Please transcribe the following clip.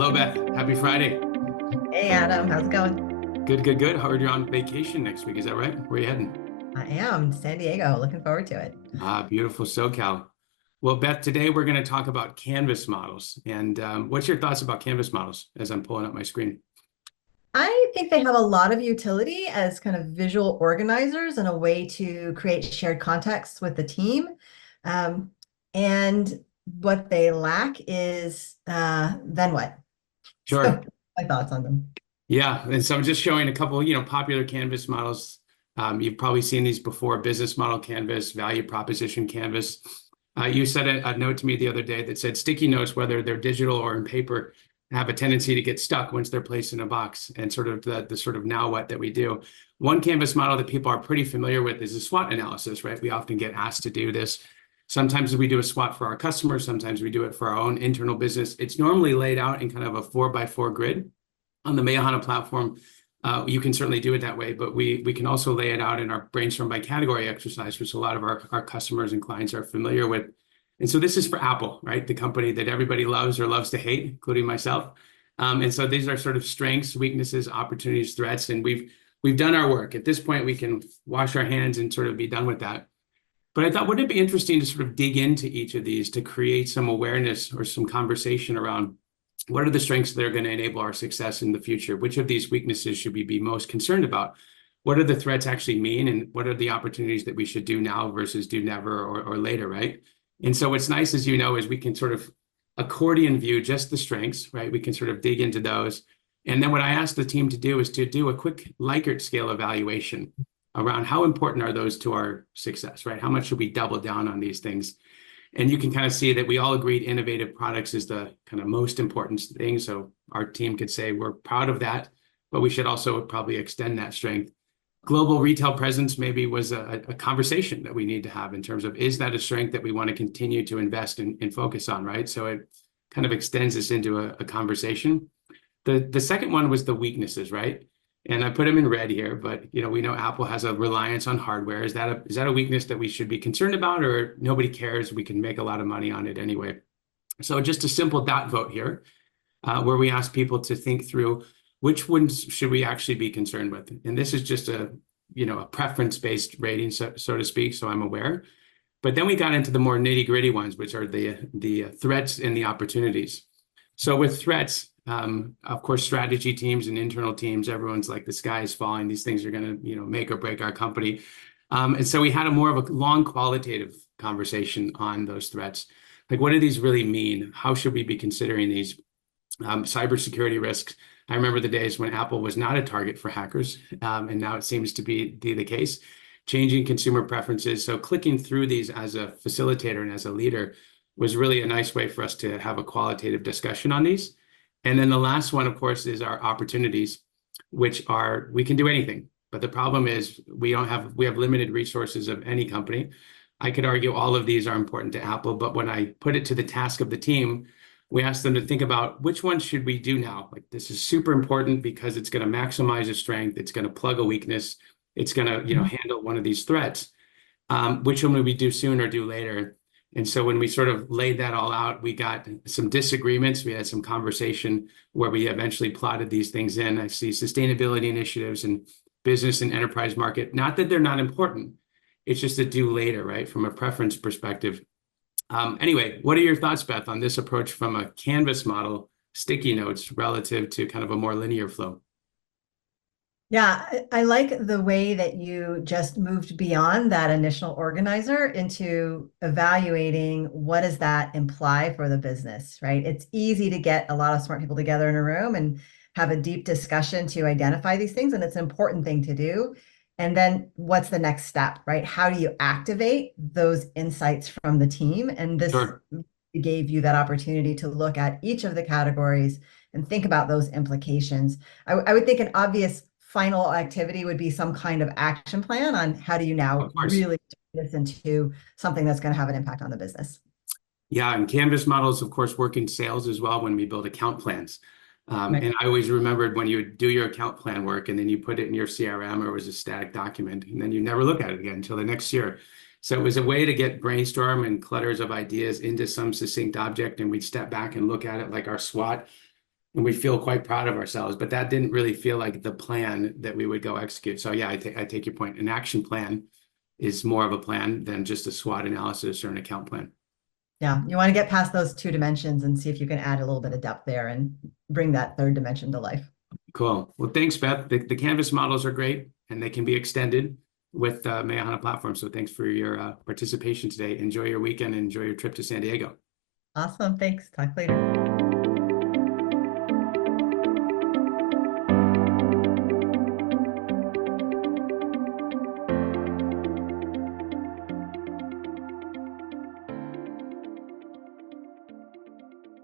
Hello, Beth. Happy Friday. Hey Adam, how's it going? Good, good, good. Heard you're on vacation next week. Is that right? Where are you heading? I am San Diego. Looking forward to it. Ah, beautiful SoCal. Well, Beth, today we're going to talk about canvas models. And what's your thoughts about canvas models as I'm pulling up my screen? I think they have a lot of utility as kind of visual organizers and a way to create shared context with the team. Um, and what they lack is then what? So Sure. my thoughts on them. Yeah. And so I'm just showing a couple, popular canvas models. You've probably seen these before: business model canvas, value proposition canvas. You said a note to me the other day that said sticky notes, whether they're digital or in paper, have a tendency to get stuck once they're placed in a box, and sort of the sort of now what that we do. One canvas model that people are pretty familiar with is a SWOT analysis, right? We often get asked to do this. Sometimes we do a SWOT for our customers. Sometimes we do it for our own internal business. It's normally laid out in kind of a 4x4 grid on the Mayahana platform. You can certainly do it that way, but we can also lay it out in our brainstorm by category exercise, which a lot of our customers and clients are familiar with. And so this is for Apple, right? The company that everybody loves or loves to hate, including myself. And so these are sort of strengths, weaknesses, opportunities, threats, and we've done our work. At this point, we can wash our hands and sort of be done with that. But I thought, wouldn't it be interesting to sort of dig into each of these to create some awareness or some conversation around what are the strengths that are going to enable our success in the future? Which of these weaknesses should we be most concerned about? What do the threats actually mean? And what are the opportunities that we should do now versus do never or later, right? And so what's nice, as you know, is we can sort of accordion view just the strengths, right? We can sort of dig into those. And then what I asked the team to do is to do a quick Likert scale evaluation around how important are those to our success, right? How much should we double down on these things? And you can kind of see that we all agreed innovative products is the kind of most important thing. So our team could say we're proud of that, but we should also probably extend that strength. Global retail presence maybe was a conversation that we need to have in terms of, is that a strength that we want to continue to invest in and focus on, right? So it kind of extends this into a conversation. The second one was the weaknesses, right? And I put them in red here, but we know Apple has a reliance on hardware. Is that a weakness that we should be concerned about, or nobody cares? We can make a lot of money on it anyway. So just a simple dot vote here, where we ask people to think through which ones should we actually be concerned with. And this is just a preference-based rating, so to speak. So I'm aware. But then we got into the more nitty-gritty ones, which are the threats and the opportunities. So with threats, of course, strategy teams and internal teams, everyone's like, the sky is falling. These things are going to, make or break our company. And so we had a more of a long qualitative conversation on those threats. Like, what do these really mean? How should we be considering these? Cybersecurity risks. I remember the days when Apple was not a target for hackers, and now it seems to be the case. Changing consumer preferences. So clicking through these as a facilitator and as a leader was really a nice way for us to have a qualitative discussion on these. And then the last one, of course, is our opportunities, which are, we can do anything. But the problem is we have limited resources of any company. I could argue all of these are important to Apple, but when I put it to the task of the team, we asked them to think about which one should we do now? Like, this is super important because it's going to maximize a strength. It's going to plug a weakness. It's going to, handle one of these threats. Which one would we do soon or do later? And so when we sort of laid that all out, we got some disagreements. We had some conversation where we eventually plotted these things in. I see sustainability initiatives and business and enterprise market. Not that they're not important. It's just a do later, right? From a preference perspective. Anyway, what are your thoughts, Beth, on this approach from a canvas model, sticky notes, relative to kind of a more linear flow? Yeah, I like the way that you just moved beyond that initial organizer into evaluating what does that imply for the business, right? It's easy to get a lot of smart people together in a room and have a deep discussion to identify these things, and it's an important thing to do. And then what's the next step, right? How do you activate those insights from the team? And this Sure. gave you that opportunity to look at each of the categories and think about those implications. I would think an obvious final activity would be some kind of action plan on how do you now Of course. really turn this into something that's going to have an impact on the business. Yeah, and Canvas models, of course, work in sales as well when we build account plans. Right. And I always remembered when you would do your account plan work and then you put it in your CRM, or it was a static document, and then you never look at it again until the next year. So it was a way to get brainstorm and clutters of ideas into some succinct object, and we'd step back and look at it like our SWOT. and we feel quite proud of ourselves, but that didn't really feel like the plan that we would go execute. So yeah, I take your point. An action plan is more of a plan than just a SWOT analysis or an account plan. Yeah, you want to get past those 2 dimensions and see if you can add a little bit of depth there and bring that 3rd dimension to life. Cool. Well, thanks, Beth. The Canvas models are great, and they can be extended with Mayahana platform. So thanks for your participation today. Enjoy your weekend. Enjoy your trip to San Diego. Awesome. Thanks. Talk later.